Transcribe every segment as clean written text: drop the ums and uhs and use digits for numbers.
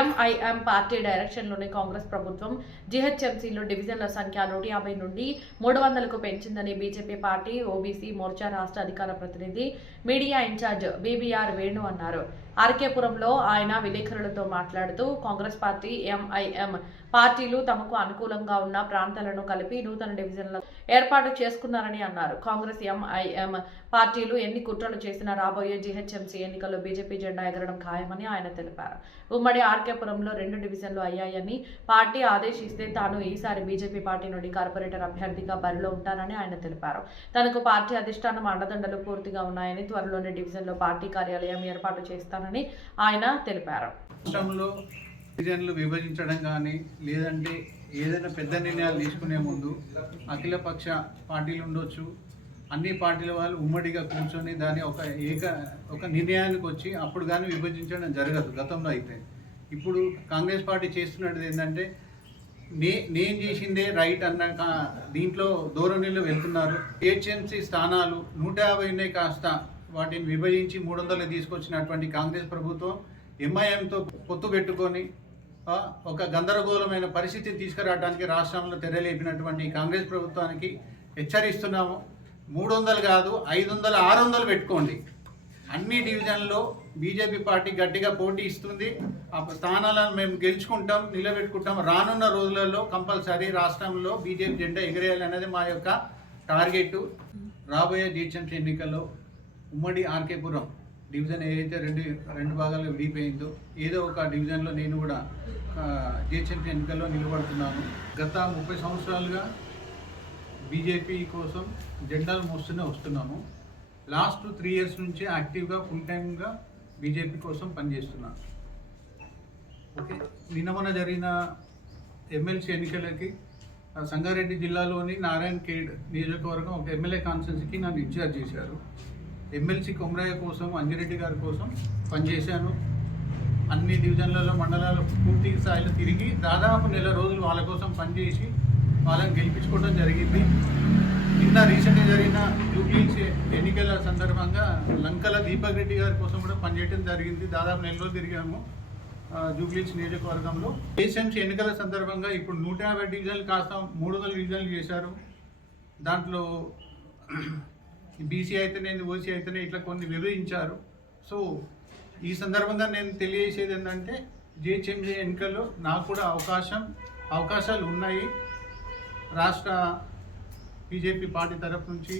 MIM party డైరెక్షన్లోని Congress ప్రభుత్వం జీహెచ్ఎంసీలో డివిజన్ల సంఖ్య 150 నుండి 300కు పెంచిందని బీజేపీ పార్టీ ఓబీసీ మోర్చా రాష్ట్ర అధికార ప్రతినిధి మీడియా ఇన్ఛార్జ్ బీబీఆర్ వేణు అన్నారు. ఆర్కేపురంలో ఆయన విలేకరులతో మాట్లాడుతూ కాంగ్రెస్ పార్టీ, ఎంఐఎం పార్టీలు తమకు అనుకూలంగా ఉన్న ప్రాంతాలను కలిపి నూతన డివిజన్ల ఏర్పాటు చేసుకున్నారని అన్నారు. కాంగ్రెస్, ఎంఐఎం పార్టీలు ఎన్ని కుట్రలు చేసినా రాబోయే జీహెచ్ఎంసీ ఎన్నికల్లో బీజేపీ జెండా ఎగరడం ఖాయమని ఆయన తెలిపారు. ఉమ్మడి ఆర్కేపురంలో 2 డివిజన్లు అయ్యాయని, పార్టీ ఆదేశిస్తే తాను ఈసారి బీజేపీ పార్టీ నుండి కార్పొరేటర్ అభ్యర్థిగా బరిలో ఉంటానని ఆయన తెలిపారు. తనకు పార్టీ అధిష్టానం అండదండలు పూర్తిగా ఉన్నాయని, త్వరలోనే డివిజన్లో పార్టీ కార్యాలయం ఏర్పాటు చేస్తానని ఆయన తెలిపారు. డివిజన్లు విభజించడం కానీ లేదంటే ఏదైనా పెద్ద నిర్ణయాలు తీసుకునే ముందు అఖిలపక్ష పార్టీలు ఉండొచ్చు, అన్ని పార్టీల వాళ్ళు ఉమ్మడిగా కూర్చొని దాన్ని ఒక నిర్ణయానికి వచ్చి అప్పుడు కానీ విభజించడం జరగదు గతంలో. అయితే ఇప్పుడు కాంగ్రెస్ పార్టీ చేస్తున్నది ఏంటంటే నేను చేసిందే రైట్ అన్న దీంట్లో ధోరణిలో వెళ్తున్నారు. హెచ్ఎంసీ స్థానాలు 150 కాస్త వాటిని విభజించి 300 తీసుకొచ్చినటువంటి కాంగ్రెస్ ప్రభుత్వం ఎంఐఎంతో పొత్తు పెట్టుకొని ఒక గందరగోళమైన పరిస్థితిని తీసుకురావడానికి రాష్ట్రంలో తెరలేపినటువంటి కాంగ్రెస్ ప్రభుత్వానికి హెచ్చరిస్తున్నాము. 300 కాదు, 500, 600 పెట్టుకోండి. అన్ని డివిజన్లో బీజేపీ పార్టీ గట్టిగా పోటీ ఇస్తుంది. ఆ స్థానాలను మేము గెలుచుకుంటాం, నిలబెట్టుకుంటాం. రానున్న రోజులలో కంపల్సరీ రాష్ట్రంలో బీజేపీ జెండా ఎగిరేయాలనేది మా యొక్క టార్గెట్. రాబోయే జీహెచ్ఎంసీ ఎన్నికల్లో ఉమ్మడి ఆర్కేపురం డివిజన్ ఏదైతే రెండు భాగాలుగా విడిపోయిందో ఏదో ఒక డివిజన్లో నేను కూడా జీహెచ్ఎంసీ ఎన్నికల్లో నిలబడుతున్నాను. గత 30 సంవత్సరాలుగా బీజేపీ కోసం జెండాలు మోస్తూనే వస్తున్నాము. లాస్ట్ 3 ఇయర్స్ నుంచి యాక్టివ్గా ఫుల్ టైమ్గా బీజేపీ కోసం పనిచేస్తున్నాను. ఓకే, నిన్న జరిగిన ఎమ్మెల్సీ ఎన్నికలకి సంగారెడ్డి జిల్లాలోని నారాయణఖేడ్ నియోజకవర్గం ఒక ఎమ్మెల్యే కాన్స్టిట్యున్సీకి నన్ను ఇన్ఛార్జ్ చేశారు. ఎమ్మెల్సీ కొమరయ్య కోసం, అంజిరెడ్డి గారి కోసం పనిచేశాను. అన్ని డివిజన్లలో, మండలాల్లో పూర్తి స్థాయిలో తిరిగి దాదాపు 1 నెల రోజులు వాళ్ళ కోసం పనిచేసి వాళ్ళని గెలిపించుకోవడం జరిగింది. నిన్న రీసెంట్గా జరిగిన జూబ్లీస్ ఎన్నికల సందర్భంగా లంకల దీపక్ రెడ్డి గారి కోసం కూడా పనిచేయడం జరిగింది. దాదాపు 1 నెల రోజులు తిరిగాము జూబ్లీస్ నియోజకవర్గంలో. జీహెచ్ఎంసీ ఎన్నికల సందర్భంగా ఇప్పుడు 150 డివిజన్లు కాస్త 300 డివిజన్లు చేశారు. దాంట్లో బీసీ అయితేనే, ఓసీ అయితేనే ఇట్లా కొన్ని విభజించారు. సో ఈ సందర్భంగా నేను తెలియజేసేది ఏంటంటే జీహెచ్ఎంసీ ఎన్నికల్లో నాకు కూడా అవకాశాలు ఉన్నాయి. రాష్ట్ర బీజేపీ పార్టీ తరఫు నుంచి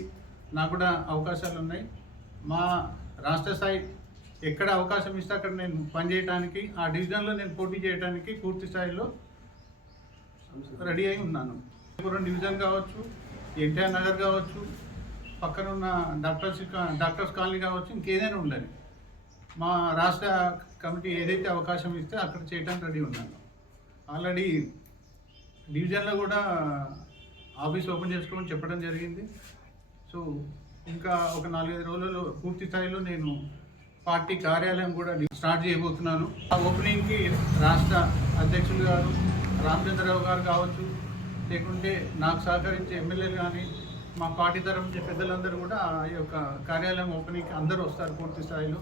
నాకు కూడా అవకాశాలు ఉన్నాయి. మా రాష్ట్ర స్థాయి ఎక్కడ అవకాశం ఇస్తే అక్కడ నేను పనిచేయడానికి, ఆ డివిజన్లో నేను పోటీ చేయడానికి పూర్తి స్థాయిలో రెడీ అయి ఉన్నాను. డివిజన్ కావచ్చు, ఎన్టీఆర్ నగర్ కావచ్చు, పక్కన ఉన్న డాక్టర్స్ కాలనీ కావచ్చు, ఇంకేదైనా ఉండాలి. మా రాష్ట్ర కమిటీ ఏదైతే అవకాశం ఇస్తే అక్కడ చేయడానికి రెడీ ఉన్నాను. ఆల్రెడీ డివిజన్లో కూడా ఆఫీస్ ఓపెన్ చేసుకోమని చెప్పడం జరిగింది. సో ఇంకా ఒక 4-5 రోజులలో పూర్తి స్థాయిలో నేను పార్టీ కార్యాలయం కూడా స్టార్ట్ చేయబోతున్నాను. ఆ ఓపెనింగ్కి రాష్ట్ర అధ్యక్షులు గారు రామచంద్రరావు గారు కావచ్చు, లేకుంటే నాకు సహకరించే ఎమ్మెల్యేలు కానీ, మా పార్టీ తరఫు నుంచి పెద్దలందరూ కూడా ఆ యొక్క కార్యాలయం ఓపెనింగ్కి అందరూ వస్తారు పూర్తి స్థాయిలో.